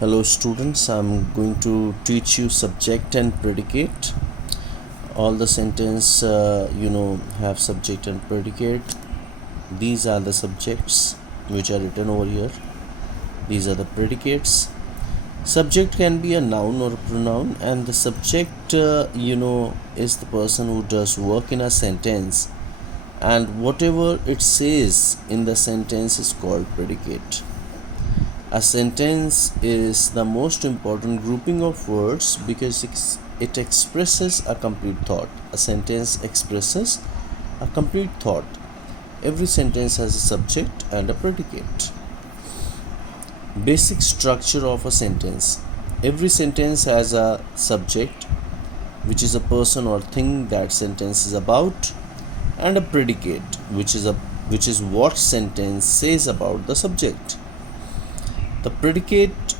Hello students, I'm going to teach you subject and predicate. All the sentence have subject and predicate. These are the subjects which are written over here. These are the predicates. Subject can be a noun or a pronoun, and the subject is the person who does work in a sentence, and whatever it says in the sentence is called predicate. A sentence is the most important grouping of words because it expresses a complete thought. A sentence expresses a complete thought. Every sentence has a subject and a predicate. Basic structure of a sentence. Every sentence has a subject, which is a person or thing that sentence is about, and a predicate, which is what sentence says about the subject. The predicate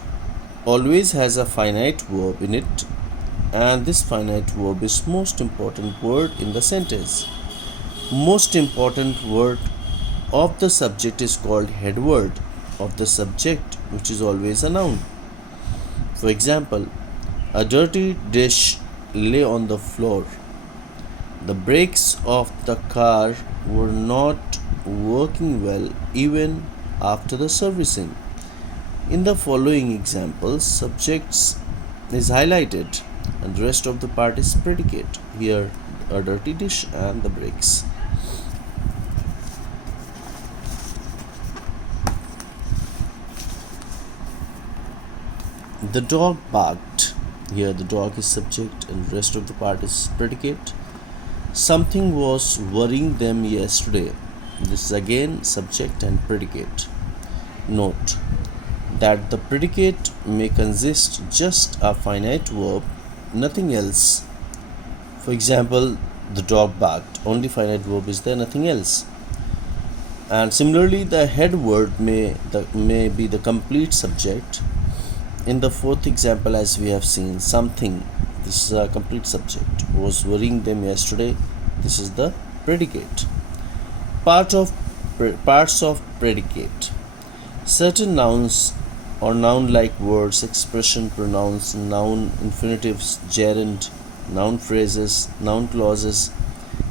always has a finite verb in it, and this finite verb is most important word in the sentence. Most important word of the subject is called head word of the subject, which is always a noun. For example, a dirty dish lay on the floor. The brakes of the car were not working well even after the servicing. In the following examples, subjects is highlighted and the rest of the part is predicate. Here, a dirty dish and the brakes. The dog barked. Here, the dog is subject and the rest of the part is predicate. Something was worrying them yesterday. This is again subject and predicate. Note that the predicate may consist just a finite verb, nothing else. For example, the dog barked. Only finite verb is there, nothing else. And similarly, the head word may be the complete subject. In the fourth example, as we have seen, something, this is a complete subject, was worrying them yesterday. This is the predicate. Parts of predicate. Certain nouns or noun-like words, expression, pronouns, noun infinitives, gerund, noun phrases, noun clauses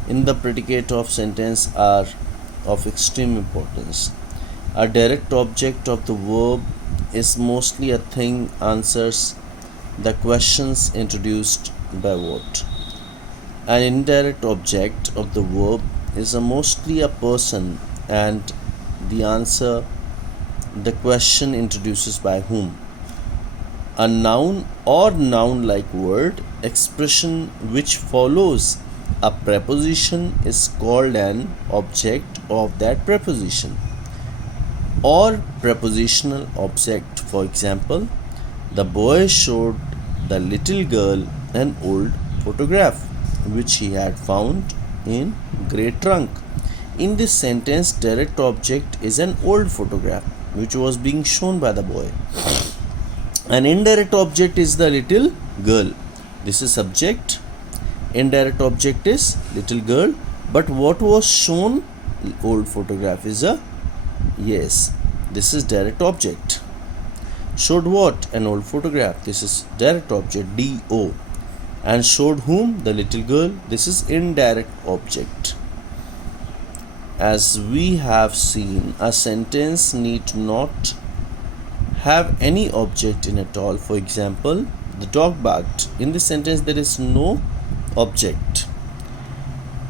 in the predicate of sentence are of extreme importance. A direct object of the verb is mostly a thing answers the questions introduced by what. An indirect object of the verb is mostly a person and the answer the question introduces by whom. A noun or noun-like word expression which follows a preposition is called an object of that preposition or prepositional object. For example, the boy showed the little girl an old photograph which he had found in grey trunk. In this sentence, direct object is an old photograph which was being shown by the boy. An indirect object is the little girl. This is subject. Indirect object is little girl. But what was shown? Old photograph is a yes. This is direct object. Showed what? An old photograph. This is direct object DO. And showed whom? The little girl. This is indirect object. As we have seen, a sentence need not have any object in at all. For example, the dog barked. In this sentence, there is no object.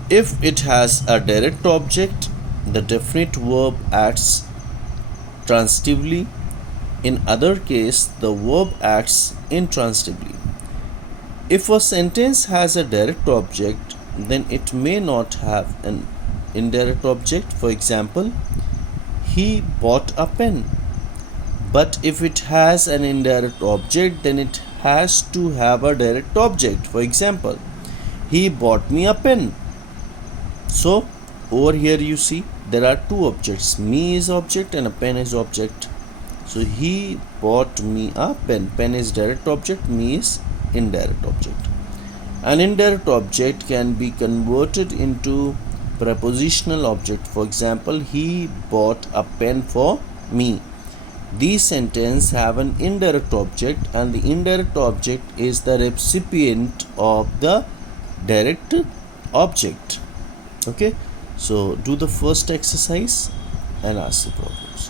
If it has a direct object, the definite verb acts transitively. In other case, the verb acts intransitively. If a sentence has a direct object, then it may not have an indirect object. For example, he bought a pen. But if it has an indirect object, then it has to have a direct object. For example, he bought me a pen. So over here you see there are two objects. Me is object and a pen is object. So he bought me a pen. Pen is direct object, me is indirect object. An indirect object can be converted into prepositional object. For example, he bought a pen for me. These sentences have an indirect object, and the indirect object is the recipient of the direct object. Okay, so do the first exercise and ask the problems.